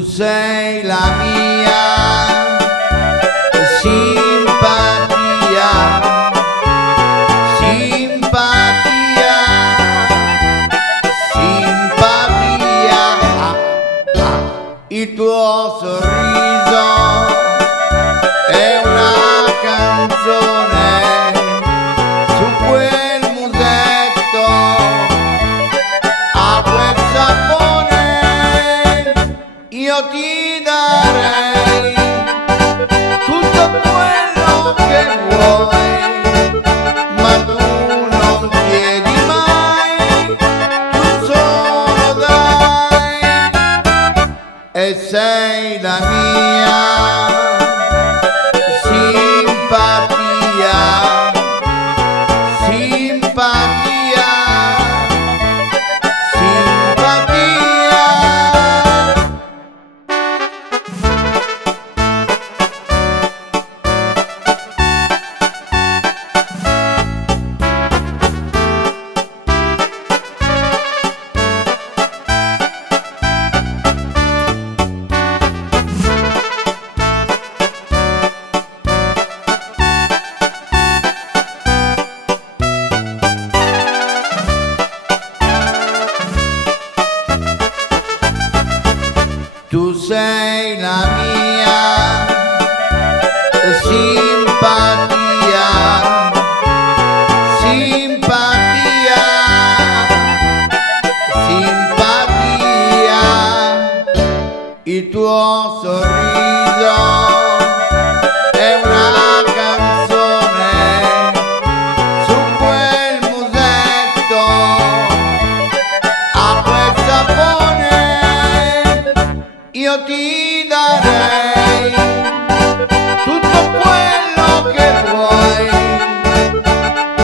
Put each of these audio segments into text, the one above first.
Tu sei la mia simpatia, simpatia, simpatia. Il tuo sorriso è una canzone su quel musetto a quel sapone. Io ti darei tutto quello che vuoi, ma tu non chiedi mai, tu solo dai. E sei la mia simpatia, simpatia, simpatia. Tu sei la mia simpatia, simpatia, simpatia. Il tuo sorriso è una canzone su quel musetto a quel sapone. Io ti darei tutto quello che vuoi,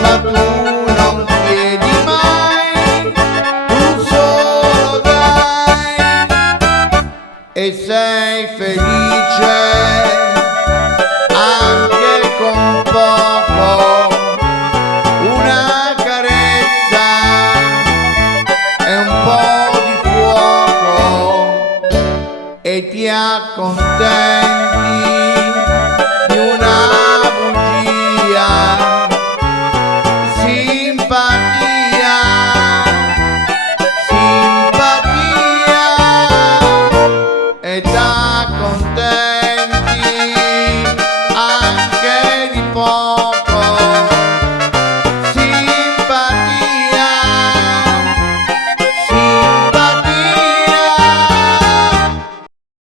ma tu non chiedi mai, tu solo dai. E sei felice anche con poco, una carezza e un po' di fuoco, e ti accontenti di una bugia. Simpatia, simpatia, e t'accontenti